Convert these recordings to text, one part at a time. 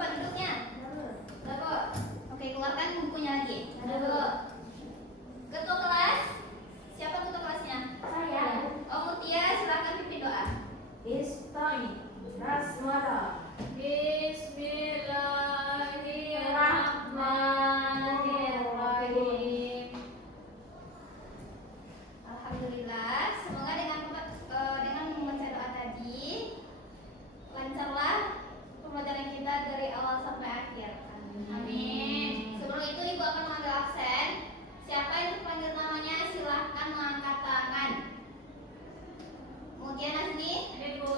Cepat duduknya. Udah kok. Oke, keluarkan bukunya lagi. Ketua kelas. Siapa ketua kelasnya? Saya. Oh, Mutia, silakan pimpin doa. Bismillahirrahmanirrahim. Alhamdulillah, semoga dengan membaca doa tadi lancarlah pembelajaran kita dari awal sampai akhir. Amin. Sebelum itu Ibu akan mengambil absen. Siapa yang terpanggil namanya silahkan mengangkat tangan. Mutia Nasni, ada Bu.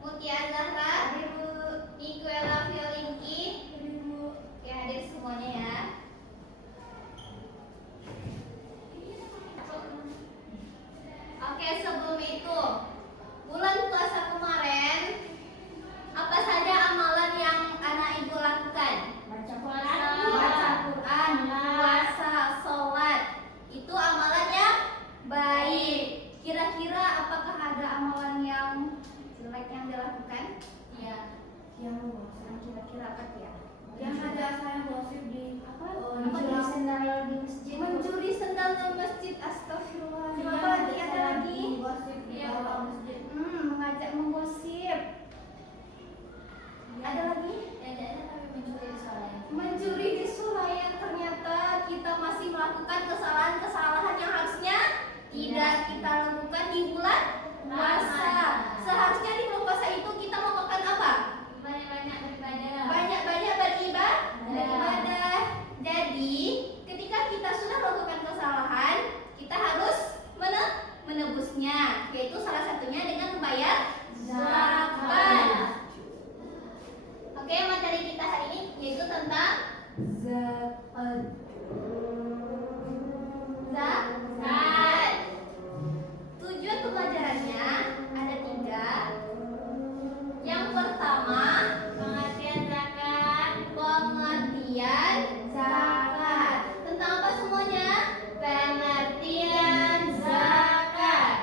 Mutia Zahra, ada Bu. Nikuela Fiolinki, ada Bu. Oke, hadir semuanya ya. Oke, sebelum itu, bulan puasa kemarin, apa saja amalan yang anak Ibu lakukan? Baca Quran, puasa, sholat. Itu amalan yang baik. Kira-kira apakah ada amalan yang jelek yang dilakukan? Iya. Yang kira-kira apa ya? Yang ada saya gosip di Mencuri sendal di masjid. Mencuri sendal di masjid, astagfirullah. Iya, Apa lagi? Ada lagi? Gosip di Iya, bawah masjid. mengajak menggosip. Ada lagi? Mencuri di sulayan. Ternyata kita masih melakukan kesalahan-kesalahan yang harusnya tidak kita lakukan di bulan puasa. Seharusnya di bulan puasa itu kita melakukan apa? Banyak-banyak beribadah. Banyak-banyak beribadah. Jadi ketika kita sudah melakukan kesalahan, kita harus menebusnya, yaitu salah satunya dengan membayar zakat. Oke, materi kita hari ini yaitu tentang zakat. Tujuan pembelajarannya ada 3. Yang pertama, pengertian zakat. Tentang apa semuanya? Pengertian zakat.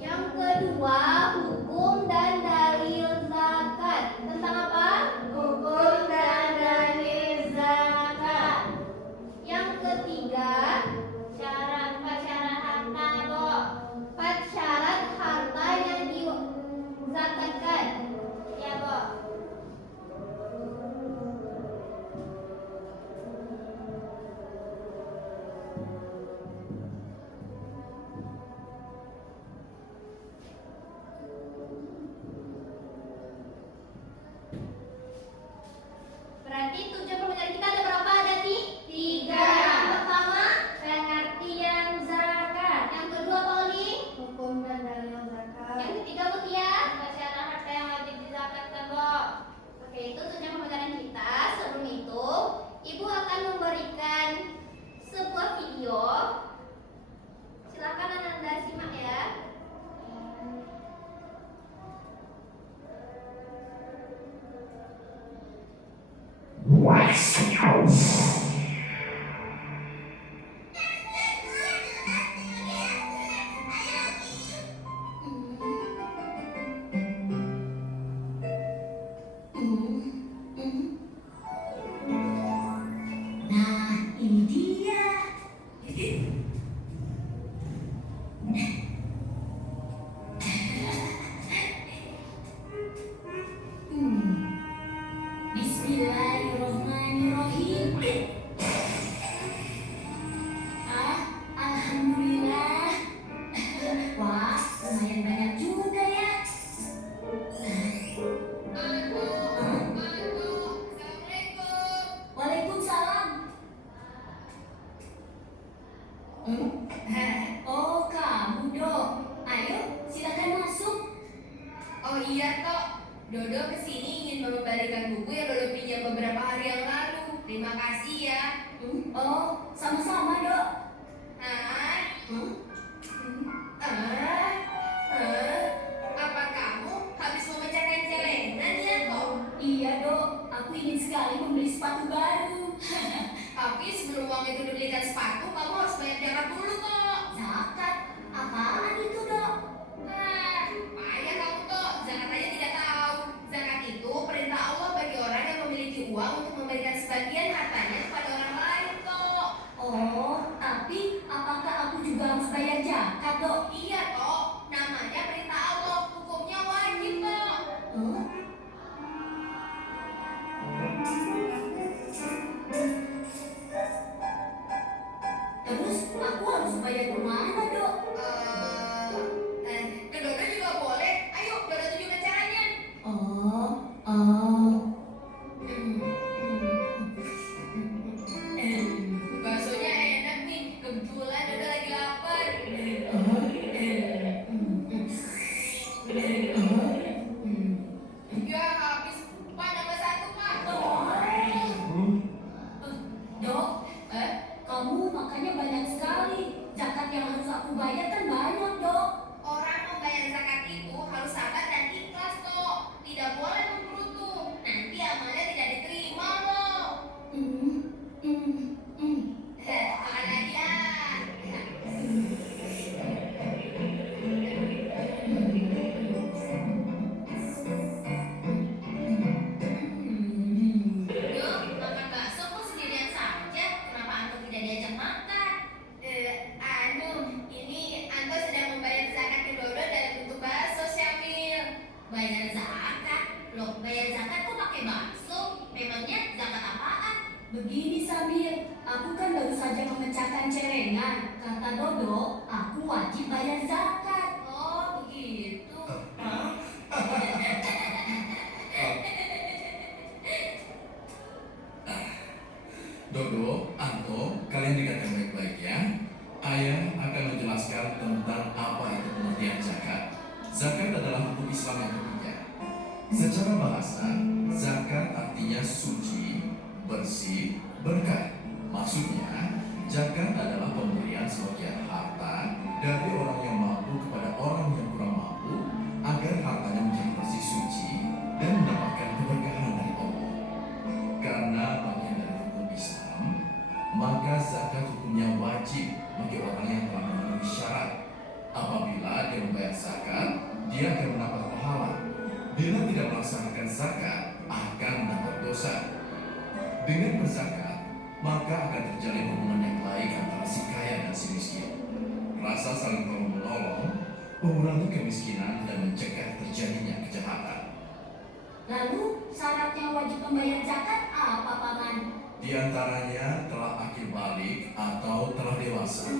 Yang kedua, hukum dan dalil zakat. Tentang apa? Hukum dan dalil zakat. Yang ketiga, syarat harta, Bu. 4 syarat harta yang dizakatkan. Ya, Bu. Berarti tujuan pembelajaran kita ada berapa? Ada 3. Yang pertama, pengertian zakat. Yang kedua, apa lagi? Hukum dan dalil zakat. Yang ketiga, Mutia, syarat harta yang wajib dizakatkan, Bu. Oke, itu tujuan pembelajaran kita. Sebelum itu, Ibu akan memberikan sebuah video. Silakan Anda simak ya. Nah, ini dia. Bismillahirrahmanirrahim. Alhamdulillah. Wah, lumayan banyak juga ya. Waalaikumsalam. Oh, kamu, Dok. Ayo, silakan masuk. Oh iya, Tok. Dodo kesini ingin mengembalikan buku yang Dodo pinjam beberapa hari yang lalu. Terima kasih ya. Oh, sama-sama, Dok. Apa kamu habis memecahkan celengan ya, Tok? Iya, Dok. Aku ingin sekali membeli sepatu baru. Tapi sebelum uang itu dibelikan sepatu, kamu harus bayar zakat dulu, Tok. Zakat? Apaan itu, Dok? Payah kamu, Tok. Zakat aja tidak tahu. Zakat itu perintah Allah bagi orang yang Begini Samir, aku kan baru saja memecahkan celengan. Kata Dodo, aku wajib bayar zakat. Oh, begitu. Dodo, Anto, kalian dengarkan baik-baik ya. Ayah akan menjelaskan tentang apa itu pengertian zakat. Zakat adalah hukum Islam yang ketiga. Secara bahasa, zakat artinya suci, bersih, berkah. Maksudnya, zakat adalah pemberian sebagian harta dari orang yang mampu kepada orang yang kurang mampu agar hartanya menjadi bersih suci dan mendapatkan keberkahan dari Allah. Karena bagian dari hukum Islam, maka zakat hukumnya wajib bagi orang yang telah memenuhi syarat. Apabila dia membayar zakat, dia akan mendapat pahala. Bila tidak melaksanakan zakat, akan mendapat dosa. Dengan berzakat, maka akan terjalin hubungan yang baik antara si kaya dan si miskin. Rasa saling tolong-menolong mengurangi kemiskinan dan mencegah terjadinya kejahatan. Lalu syaratnya wajib membayar zakat apa Paman? Di antaranya telah akil balik atau telah dewasa.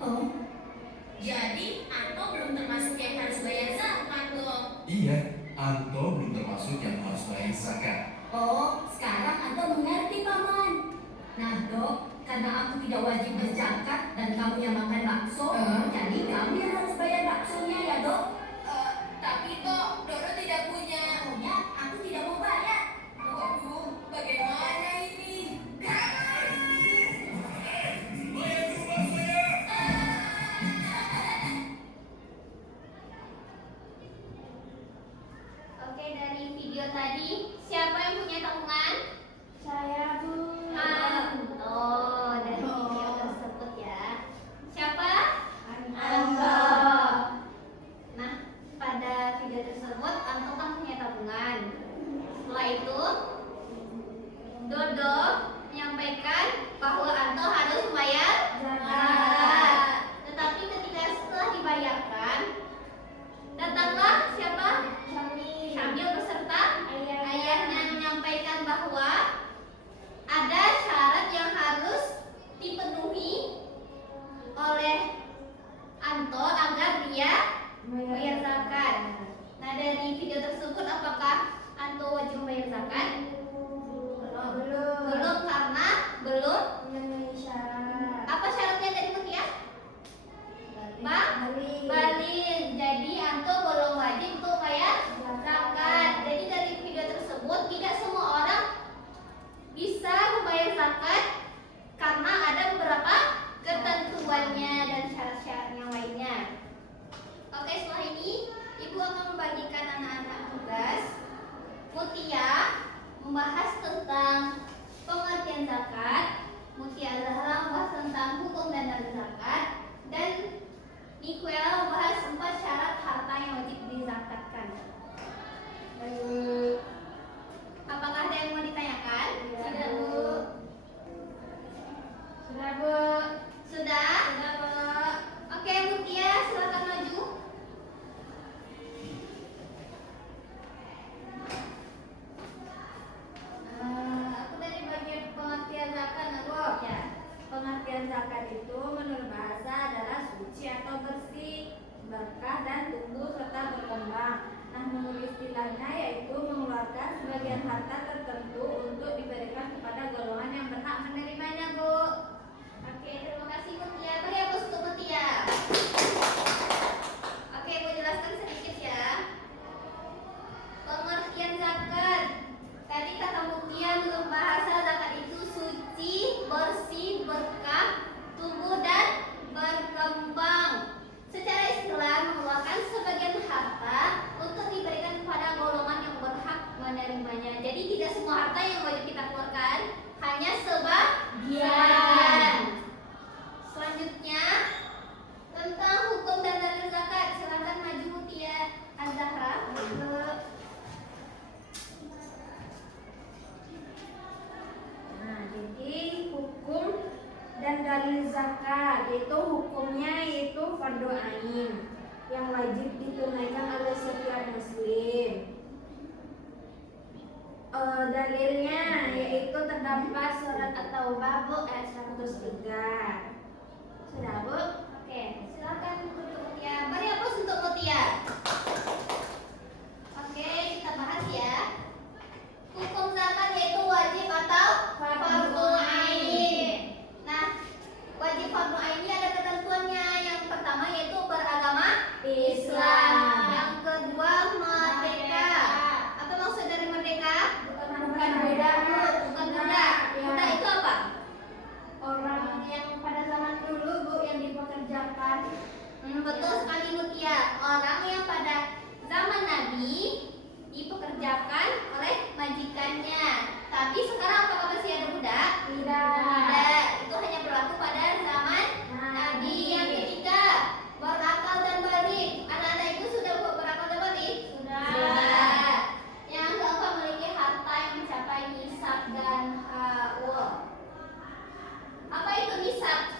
Oh, Jadi, Anto belum termasuk yang harus bayar zakat dong. Iya, Anto belum termasuk yang harus bayar zakat. oh, sekarang Anto mengerti Paman. Nah Dok, karena aku tidak wajib berzakat dan kamu yang makan bakso, jadi kamu yang harus bayar baksonya ya Dok. Tapi toh, Dodo tidak punya. Pokoknya aku tidak mau bayar. Waduh, bagaimana ini? Oke, dari video tadi, siapa yang punya tabungan? Saya Bu. Anto, dari video tersebut ya. Siapa? Anto. Nah, pada video tersebut Anto kan punya tabungan. Setelah itu, Dodo menyampaikan bahwa Anto harus membayar zakat. Tetapi ketika setelah dibayarkan, datanglah siapa? Syamil beserta ayahnya menyampaikan bahwa ada syarat yang harus dipenuhi oleh Anto agar dia bayar zakat. Nah, dari video tersebut apakah Anto wajib membayar zakat? Belum, karena belum. Memenuhi syarat. Apa syaratnya tadi Mutia? Balik. Balik. Jadi Anto belum wajib untuk bayar zakat. Jadi dari video tersebut tidak semua orang bisa membayar zakat karena ada beberapa ketentuannya dan syarat-syarat yang lainnya. Oke, setelah ini Ibu akan membagikan anak-anak tugas. Mutia membahas tentang pengertian zakat, Mutia Zahra membahas tentang hukum dan dalil zakat, dan Nikuela membahas 4 syarat harta yang wajib dizakatkan. Apakah ada yang mau ditanyakan? Sudah Bu? Sudah Bu. Sudah? Sudah Bu. Oke, Mutia silakan maju. Aku dari bagian pengertian zakat, Bu. Ya, pengertian zakat itu menurut bahasa adalah suci atau bersih, berkah dan tumbuh serta berkembang. Nah, menurut istilahnya yaitu mengeluarkan sebagian harta tertentu untuk diberikan kepada golongan yang berhak menerimanya, Bu. Oke, terima kasih Mutia. Beri hapus untuk Mutia. Oke, Ibu jelaskan sedikit ya. Pengertian zakat. Tadi kata Mutia menurut bahasa zakat itu suci, bersih, berkah, tumbuh dan berkembang. Secara istilah mengeluarkan sebagian harta untuk diberikan kepada golongan yang berhak menerimanya. Jadi tidak semua harta yang wajib kita keluarkan, hanya sebagian. Selanjutnya tentang hukum dan dalil zakat. Silakan maju Mutia Azahra. Nah, jadi hukum dan dalil zakat itu hukumnya yaitu fardu ain yang wajib ditunaikan oleh setiap muslim. Dalilnya yaitu terdapat surat At-Taubah Bu ayat 103. Sudah Bu? Oke, silakan untuk Mutia. Beri aplaus untuk Mutia. Oke, kita bahas ya. Hukum zakat yaitu wajib atau fardu ain. Nah, wajib fardu ain ini ada ketentuannya. Yang pertama yaitu beragama Islam. Yang kedua merdeka. Apa maksud dari merdeka? Bukan budak Bu. Bukan budak. Ya. Budak itu apa? Orang yang pada zaman dulu Bu yang dipekerjakan. Betul sekali Mutia. Orang yang pada zaman Nabi dipekerjakan oleh majikannya. Tapi sekarang apakah masih ada budak? Tidak. Itu hanya berlaku pada zaman Nabi. Yang ketiga, berakal dan balik. Anak-anak itu sudah berakal dan balik? Sudah. Yang keempat, memiliki harta yang mencapai nisab dan haul. Apa itu nisab?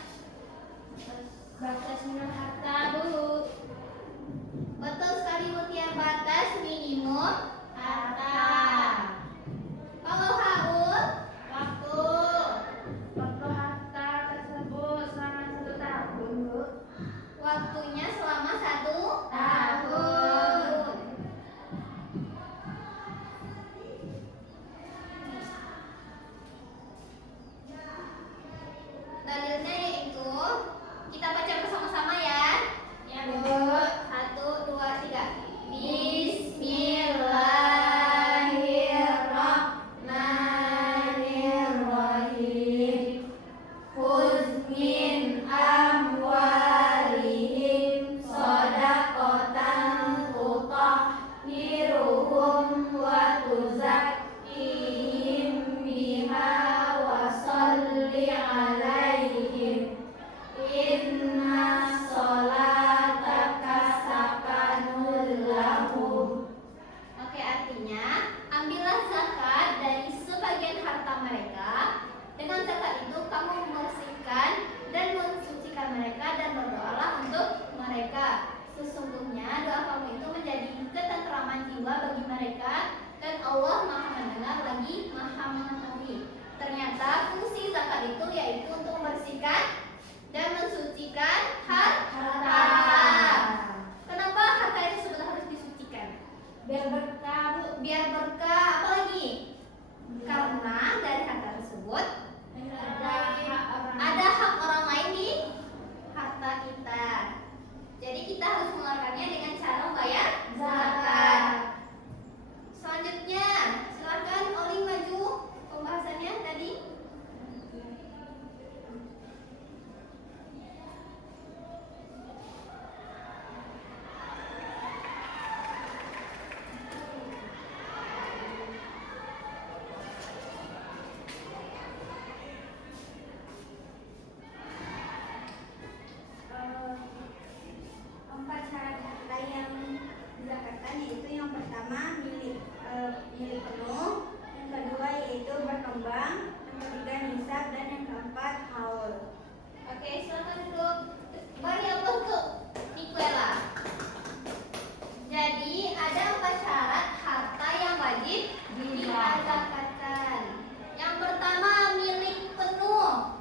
Batas minimum harta Bu. Betul sekali Mutia, batas minimum harta. Kalau haul, waktu. Waktu harta tersebut selama 1 tahun Bu. Waktunya selama 1 tahun. Dalilnya yaitu kita baca bersama-sama ya. Ya Bu. Bu. 1, 2, 3. Bismillahirrahmanirrahim. Khudz min amwalihim shadaqatan tutahhiruhum wa tuzakkihim biha wa sholli 'alaihim. Inna sholataka sakanun lahum. Oke, artinya ambillah zakat dari sebagian harta mereka. Dengan zakat itu kamu membersihkan dan mensucikan mereka dan berdoalah untuk mereka. Sesungguhnya doa kamu itu menjadi ketentraman jiwa bagi mereka dan Allah Maha mendengar lagi Maha mengetahui. Ternyata fungsi zakat itu yaitu untuk membersihkan dan mensucikan harta. Kenapa harta itu sebetulnya harus disucikan? Biar berkah Bu. Biar berkah. Apa lagi? Karena dari harta tersebut ada hak orang lain di harta kita. Jadi kita harus mengeluarkannya dengan cara membayar zakat. Selanjutnya, silakan Oli maju pembahasannya tadi. Empat syarat harta yang dizakatkan yaitu yang pertama milik penuh, yang kedua yaitu berkembang, yang ketiga nisab, dan yang keempat haul. Oke, silakan duduk. Beri aplaus untuk Nikuela. Jadi ada 4 syarat harta yang wajib dizakatkan. Yang pertama milik penuh.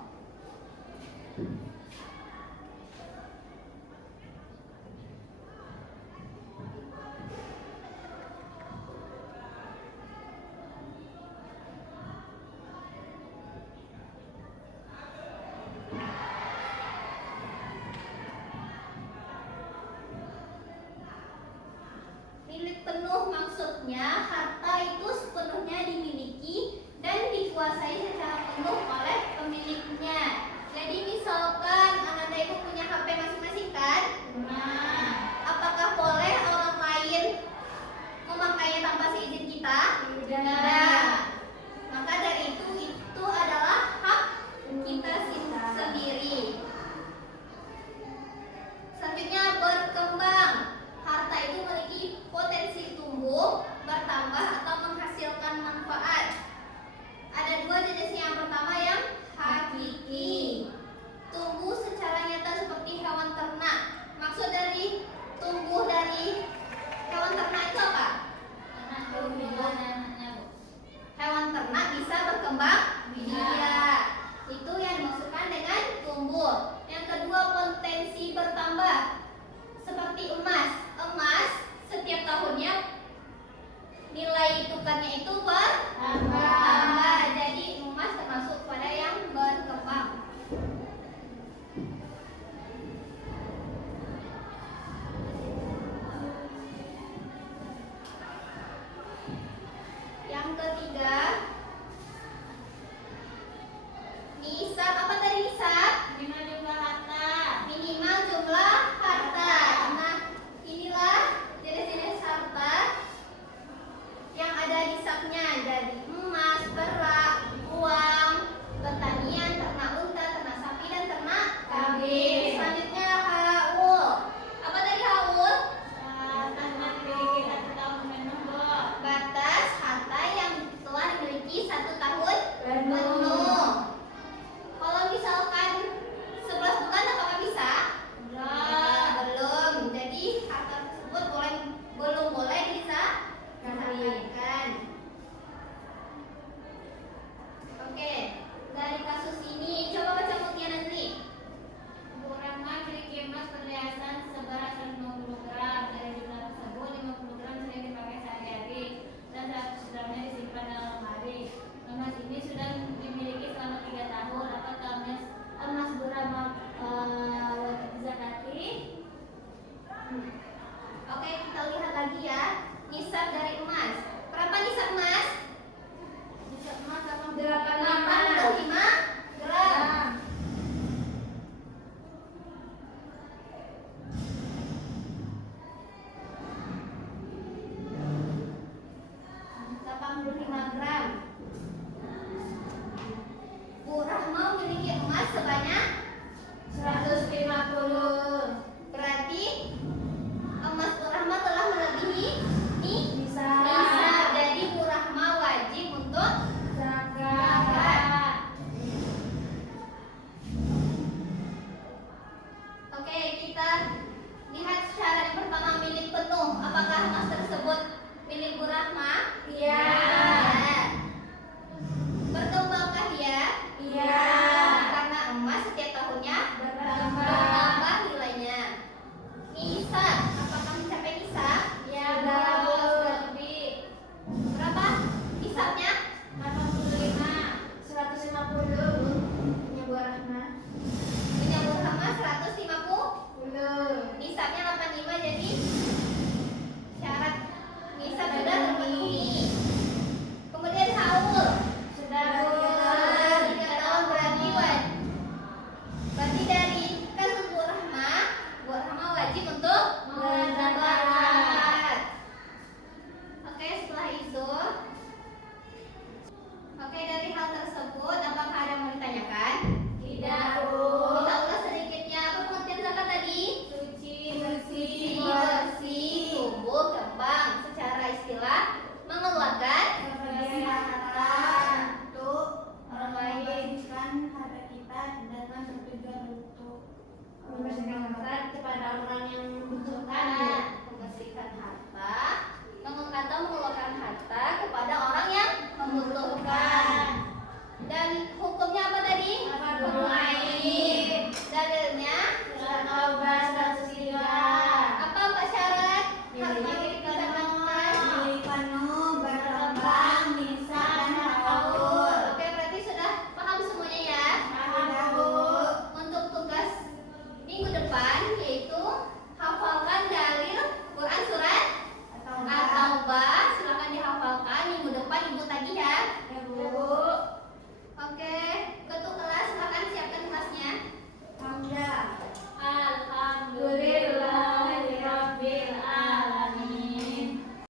Milik penuh maksudnya harta itu sepenuhnya dimiliki dan dikuasai secara penuh oleh pemiliknya. Jadi misalkan anak ibu punya HP masing-masing kan? Nah, apakah boleh orang lain memakainya tanpa seizin kita? Tidak. Maka dari itu adalah hak kita sendiri. Selanjutnya berkembang. Harta itu memiliki potensi tumbuh, bertambah ketiga, nisab. Apa tadi nisab? Minimal jumlah harta. Minimal jumlah harta. Nah, inilah jenis-jenis harta yang ada nisabnya. Jadi